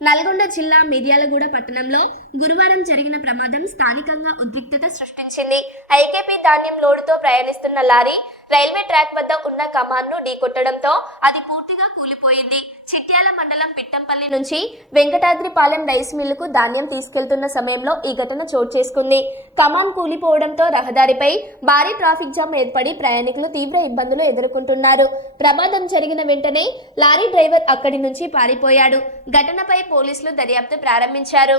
నల్గొండ జిల్లా మిర్యాలగూడ పట్టణంలో గురువారం జరిగిన ప్రమాదం స్థానికంగా ఉద్రిక్తత సృష్టించింది. ఐకేపీ ధాన్యం లోడుతో ప్రయాణిస్తున్న లారీ రైల్వే ట్రాక్ వద్ద ఉన్న కమాన్ను ఢీకొట్టడంతో అది పూర్తిగా కూలిపోయింది. చిట్యాల మండలం పిట్టంపల్లి నుంచి వెంకటాద్రిపాలెం రైస్ మిల్లుకు ధాన్యం తీసుకెళ్తున్న సమయంలో ఈ ఘటన చోటు చేసుకుంది. కమాన్ కూలిపోవడంతో రహదారిపై భారీ ట్రాఫిక్ జామ్ ఏర్పడి ప్రయాణికులు తీవ్ర ఇబ్బందులు ఎదుర్కొంటున్నారు. ప్రమాదం జరిగిన వెంటనే లారీ డ్రైవర్ అక్కడి నుంచి పారిపోయాడు. ఘటనపై పోలీసులు దర్యాప్తు ప్రారంభించారు.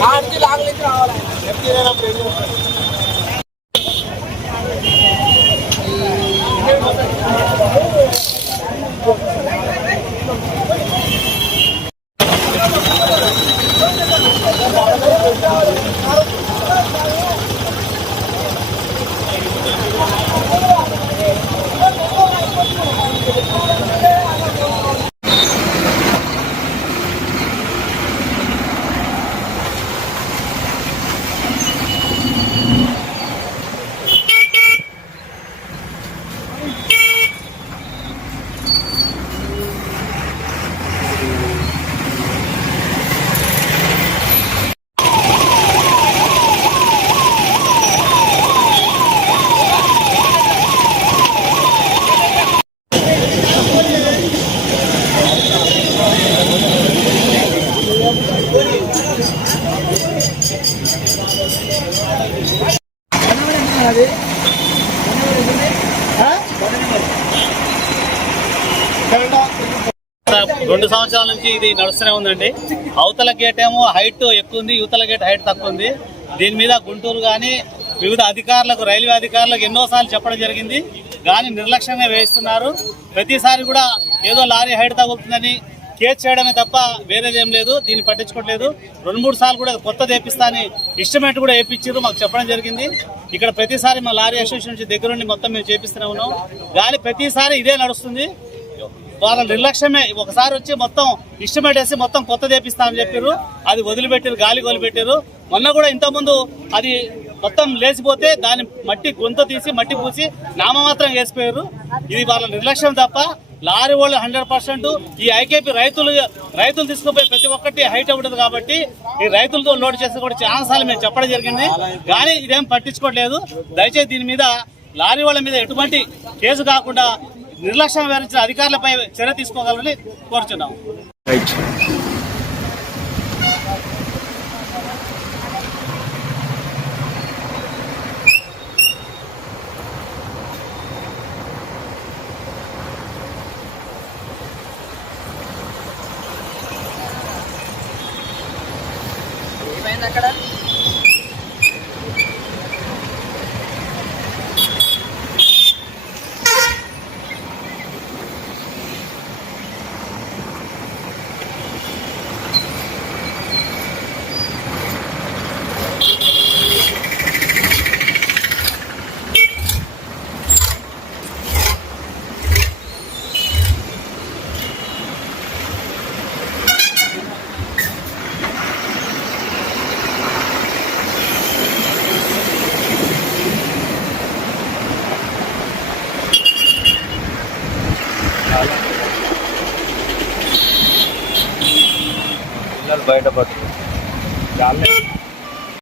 రైట్గా పోనీ అది? రెండు సంవత్సరాల నుంచి ఇది నడుస్తూనే ఉందండి. అవతల గేట్ ఏమో హైట్ ఎక్కువ ఉంది యువతల గేట్ హైట్ తక్కువ ఉంది. దీని మీద గుంటూరు కానీ వివిధ అధికారులకు రైల్వే అధికారులకు ఎన్నోసార్లు చెప్పడం జరిగింది. కానీ నిర్లక్ష్యంగా వేయిస్తున్నారు ప్రతిసారి కూడా ఏదో లారీ హైట్ తగులుతుందని కేసు చేయడమే తప్ప వేరేదేం లేదు దీన్ని పట్టించుకోవట్లేదు. రెండు మూడు సార్లు కూడా కొత్త తెప్పిస్తా అని ఇష్టమేట్ కూడా వేయించారు మాకు చెప్పడం జరిగింది. ఇక్కడ ప్రతిసారి మా లారీ అసోసియేషన్ నుంచి దగ్గరుండి మొత్తం మేము చేపిస్తూనే ఉన్నాం. కానీ ప్రతిసారి ఇదే నడుస్తుంది. వాళ్ళ నిర్లక్ష్యమే. ఒకసారి వచ్చి మొత్తం ఇష్టపెట్టేసి మొత్తం కొత్త తెప్పిస్తామని చెప్పారు. అది వదిలిపెట్టారు గాలి వదిలిపెట్టారు మొన్న కూడా ఇంతకుముందు అది మొత్తం లేచిపోతే దాని మట్టి గొంత తీసి మట్టి పూసి నామమాత్రం వేసిపోయారు. ఇది వాళ్ళ నిర్లక్ష్యం తప్ప లారీ వాళ్ళు హండ్రెడ్ పర్సెంట్ ఈ ఐకేపీ రైతులు రైతులు తీసుకుపోయి ప్రతి ఒక్కటి హైట్ ఉంటుంది కాబట్టి ఈ రైతులతో లోడ్ చేసి కూడా చాలా మేము చెప్పడం జరిగింది. కానీ ఇదేం పట్టించుకోవట్లేదు. దయచేసి దీని మీద లారీ వాళ్ళ మీద ఎటువంటి కేసు కాకుండా నిర్లక్ష్యం వివరించిన అధికారులపై చర్య అక్కడ? పిల్లలు బయటపడుతుంది